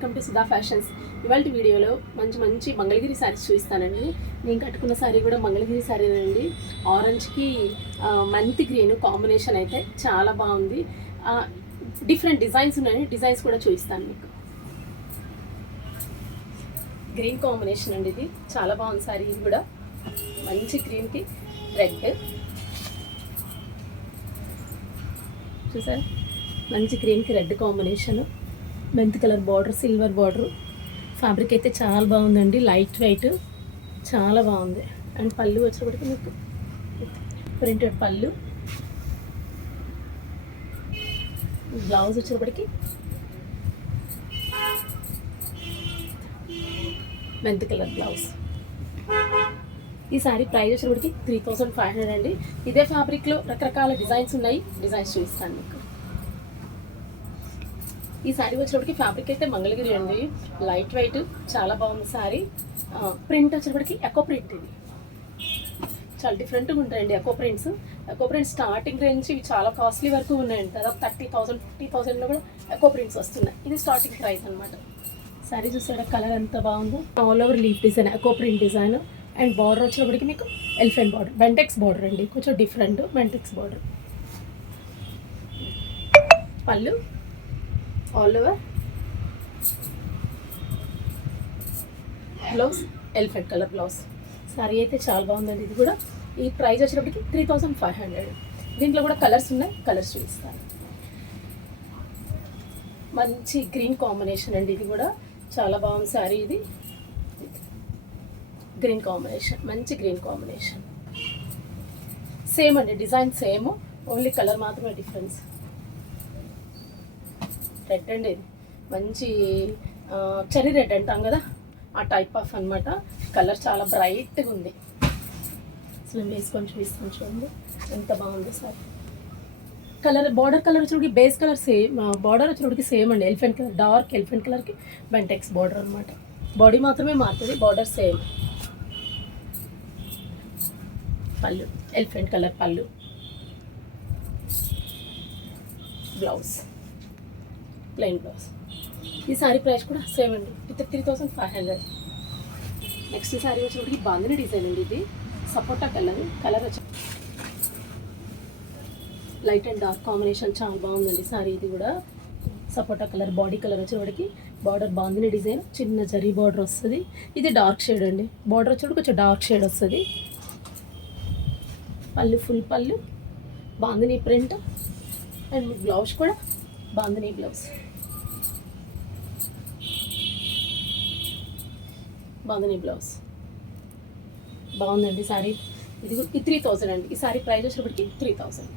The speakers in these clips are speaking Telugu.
Welcome to Sudha fashions. ఇవాళ వీడియోలో మంచి మంగళగిరి శారీస్ చూపిస్తానండి. నేను కట్టుకున్న శారీ కూడా మంగళగిరి శారీనండి. ఆరెంజ్కి మంతి గ్రీన్ కాంబినేషన్ అయితే చాలా బాగుంది. డిఫరెంట్ డిజైన్స్ ఉన్నాయి, డిజైన్స్ కూడా చూపిస్తాను మీకు. గ్రీన్ కాంబినేషన్ అండి, ఇది చాలా బాగుంది శారీ. ఇది కూడా మంచి గ్రీన్కి రెడ్ చూసారా, మంచి గ్రీన్కి red combination, mint colour border, silver border. Fabric అయితే చాలా బాగుందండి, లైట్ వెయిట్, చాలా బాగుంది. అండ్ పళ్ళు వచ్చేటప్పటికి మీకు ప్రింటెడ్ పళ్ళు, బ్లౌజ్ వచ్చేటప్పటికి మెంత్ కలర్ బ్లౌజ్. ఈ శారీ ప్రైస్ వచ్చేటప్పటికి 3500 అండి. ఇదే ఫ్యాబ్రిక్లో రకరకాల డిజైన్స్ ఉన్నాయి, డిజైన్స్ చూపిస్తాను మీకు. ఈ శారీ వచ్చేటప్పటికి ఫ్యాబ్రిక్ అయితే మంగళగిరి అండి, లైట్ వెయిట్, చాలా బాగుంది శారీ. ప్రింట్ వచ్చేటప్పటికి ఎకో ప్రింట్, ఇది చాలా డిఫరెంట్గా ఉంటాయండి eco prints. Eco prints starting range ఇవి చాలా కాస్ట్లీ వరకు ఉన్నాయండి, దాదాపు 30,000 50,000లో కూడా ఎకో ప్రింట్స్ వస్తున్నాయి. ఇది స్టార్టింగ్ ప్రైస్ అనమాట. శారీ చూసారా, కలర్ ఎంత బాగుందో, all over leaf design, eco print design. And border వచ్చేటప్పటికి మీకు ఎలిఫెంట్ బార్డర్, బెంటెక్స్ బార్డర్ అండి, కొంచెం డిఫరెంట్ బెంటెక్స్ బార్డర్. పళ్ళు all over, blouse elephant colour blouse. Sari అయితే చాలా బాగుందండి. ఇది కూడా ఈ ప్రైస్ వచ్చేటప్పటికి 3500. దీంట్లో కూడా కలర్స్ ఉన్నాయి, కలర్స్ చూపిస్తాను. మంచి గ్రీన్ కాంబినేషన్ అండి, ఇది కూడా చాలా బాగుంది శారీ. ఇది గ్రీన్ కాంబినేషన్, మంచి గ్రీన్ కాంబినేషన్. సేమ్ అండి, డిజైన్ సేమ్, ఓన్లీ కలర్ మాత్రమే డిఫరెన్స్. రెడ్ అండి, ఇది మంచి చెరీ రెడ్ అంటాం కదా, ఆ టైప్ ఆఫ్ అనమాట. కలర్ చాలా బ్రైట్గా ఉంది. అసలు వేసుకొని చూపిస్తాను, చూడండి ఎంత బాగుంది సార్. కలర్ బార్డర్ కలర్ వచ్చేటికి బేస్ కలర్ సేమ్, బార్డర్ వచ్చేటికి సేమ్ అండి, ఎలిఫెంట్ కలర్, డార్క్ ఎలిఫెంట్ కలర్కి బెంటెక్స్ బార్డర్ అనమాట. బాడీ మాత్రమే మారుతుంది, బార్డర్ సేమ్. పళ్ళు ఎలిఫెంట్ కలర్ పళ్ళు, బ్లౌజ్ ప్లెయిన్ బ్లౌజ్. ఈ శారీ ప్రైస్ కూడా సేమ్ అండి, 3500. నెక్స్ట్ శారీ వచ్చేటికి బాందిని డిజైన్ అండి, ఇది సపోటా కలర్ వచ్చి లైట్ అండ్ డార్క్ కాంబినేషన్, చాలా బాగుందండి శారీ. ఇది కూడా సపోటా కలర్, బాడీ కలర్ వచ్చేటికి బార్డర్ బాందిని డిజైన్, చిన్న జరీ బార్డర్ వస్తుంది. ఇది డార్క్ షేడ్ అండి, బార్డర్ వచ్చేటికి కొంచెం డార్క్ షేడ్ వస్తుంది. పళ్ళు ఫుల్ పళ్ళు, బాందిని ప్రింట్. అండ్ బ్లౌజ్ కూడా బాందిని బ్లౌజ్, బాందిని బ్లౌజ్. బాగుందండి శారీ. ఇది 3000 అండి. ఈ శారీ ప్రైస్ వచ్చేటప్పటికి 3000.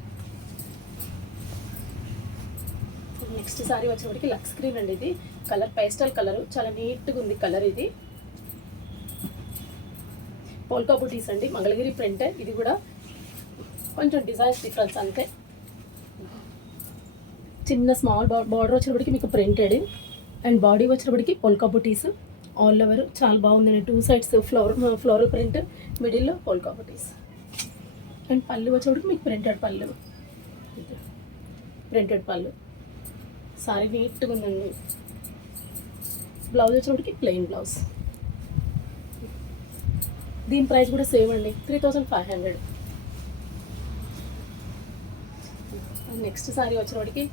నెక్స్ట్ శారీ వచ్చేటప్పటికి లక్స్ గ్రీన్ అండి, ఇది కలర్ పేస్టల్ కలర్, చాలా నీట్గా ఉంది కలర్. ఇది పోల్కా బూటీస్ అండి, మంగళగిరి ప్రింట్. ఇది కూడా కొంచెం డిజైన్స్ డిఫరెన్స్ అంతే. చిన్న స్మాల్ బార్డర్ వచ్చేటప్పటికి మీకు ప్రింటెడ్, అండ్ బాడీ వచ్చేటప్పటికి పోల్కా బూటీస్ ఆల్ ఓవర్, చాలా బాగుందండి. 2 సైడ్స్ ఫ్లోరల్ ప్రింట్, మిడిల్లో పోల్కా బూటీస్. అండ్ పళ్ళు వచ్చేటప్పటికి మీకు ప్రింటెడ్ పళ్ళు, ప్రింటెడ్ పళ్ళు. సారీ నీట్గా ఉందండి. బ్లౌజ్ వచ్చేటప్పటికి ప్లెయిన్ బ్లౌజ్. దీని ప్రైస్ కూడా సేమ్ అండి, 3500. నెక్స్ట్ శారీ వచ్చేటప్పటికి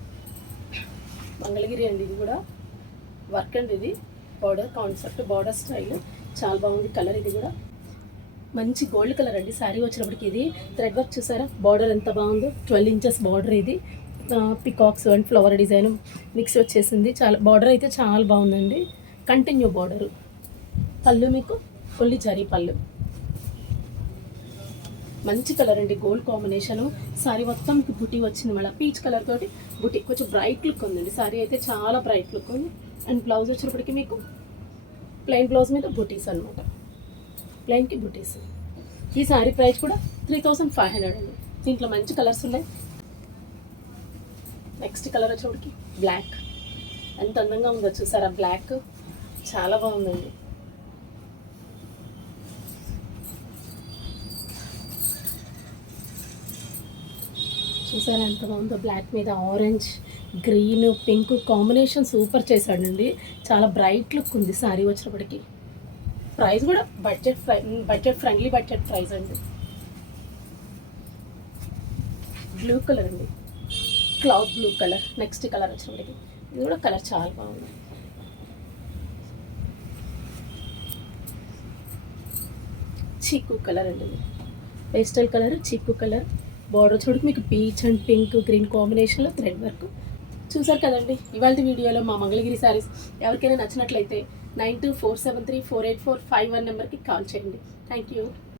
మంగళగిరి అండి, ఇది కూడా వర్క్ అండి. ఇది బార్డర్ కాన్సెప్ట్, బార్డర్ స్టైల్, చాలా బాగుంది కలర్. ఇది కూడా మంచి గోల్డ్ కలర్ అండి. శారీ వచ్చేటప్పటికి ఇది థ్రెడ్ వర్క్ చూసారా, బార్డర్ ఎంత బాగుందో, 12 ఇంచెస్ బార్డర్. ఇది peacocks and flower design mix వచ్చేసింది. చాలా బార్డర్ అయితే చాలా బాగుందండి, కంటిన్యూ బార్డరు. పళ్ళు మీకు ఫుల్లీ జరీ పళ్ళు, మంచి కలర్ అండి, గోల్డ్ కాంబినేషను. శారీ మొత్తం మీకు బుటీ వచ్చింది, మళ్ళీ పీచ్ కలర్ తోటి బుటీ, కొంచెం బ్రైట్ లుక్ ఉందండి. శారీ అయితే చాలా బ్రైట్ లుక్ ఉంది. అండ్ బ్లౌజ్ వచ్చేటప్పటికి మీకు ప్లెయిన్ బ్లౌజ్ మీద బుటీస్ అనమాట, ప్లెయిన్కి బుటీస్. ఈ శారీ ప్రైస్ కూడా 3500 అండి. దీంట్లో మంచి కలర్స్ ఉన్నాయి. నెక్స్ట్ కలర్ వచ్చేటప్పటికి బ్లాక్, ఎంత అందంగా ఉందో చూసారా, బ్లాక్ చాలా బాగుందండి. చూసారా ఎంత బాగుందో, బ్లాక్ మీద orange, green pink combination super చేశాడండి. చాలా బ్రైట్ లుక్ ఉంది శారీ వచ్చినప్పటికి. ప్రైస్ కూడా బడ్జెట్ ఫ్రెండ్లీ బడ్జెట్ ప్రైస్ అండి. బ్లూ కలర్ అండి, cloud blue colour. Next colour వచ్చినప్పటికి ఇది కూడా కలర్ చాలా బాగుంది. చీకు కలర్ అండి, పేస్టల్ కలర్ చీకు కలర్. బార్డర్ చూడకి మీకు పీచ్ అండ్ పింక్ గ్రీన్ కాంబినేషన్లో థ్రెడ్ వర్క్. చూసారు కదండి ఇవాళ వీడియోలో మా మంగళగిరి శారీస్. ఎవరికైనా నచ్చినట్లయితే 9247348451 నెంబర్కి కాల్ చేయండి. Thank you.